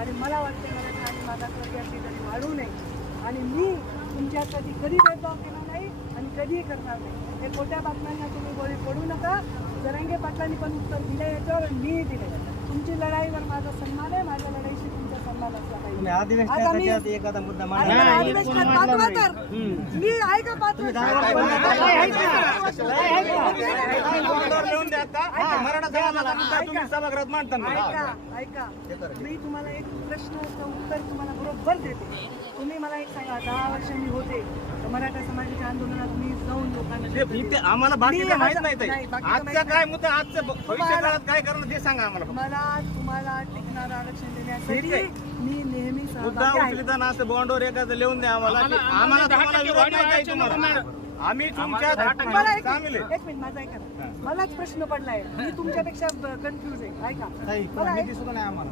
आणि मला वाटते मराठा आणि मागासवर्गीयांची कधी वाढू नये आणि मी तुमच्यासाठी कधी भेदभाव केला नाही आणि कधीही करणार नाही. हे खोट्या बातम्यांना तुम्ही बळी पडू नका. जरांगे पाटलांनी पण उत्तर दिले याच्यावर आणि मीही दिले. तुमची लढाईवर माझा सन्मान आहे, माझ्या लढाईशी तुमचा सन्मान असला पाहिजे. अधिवेशनासाठी एखादा मुद्दा अधिवेशनात पाठवा तर मी आहे का पात्र? ऐका, मी तुम्हाला एक प्रश्नाचं उत्तर तुम्हाला बरोबर देते. तुम्ही मला एक सांगा, 10 वर्ष मी होते तर मराठा समाजाच्या आंदोलनात मी जाऊन लोकांना आम्हाला बाकीचं माहित नाही ताई. नाही, बाकीचं आजचा माहित काय नाही. मुद्दा, आजचं भविष्य काळात काय करणं ते सांगा आम्हाला. मला तुम्हाला टिकणारं आरक्षण ठीक देण्यासाठी आहे. मी नेहमी मुद्दा सहभागी आहे. उचलताना असं बॉन्डवर एखादं लिहून द्या आम्हाला. आम्हाला तुम्हाला विरोध नाही काही तुम्हाला. आम्ही तुमच्या मला एक चांगले मिनिट माझा ऐका ना. मलाच प्रश्न पडलाय, मी तुमच्यापेक्षा कन्फ्युज आहे. ऐका मला सुद्धा नाही आम्हाला.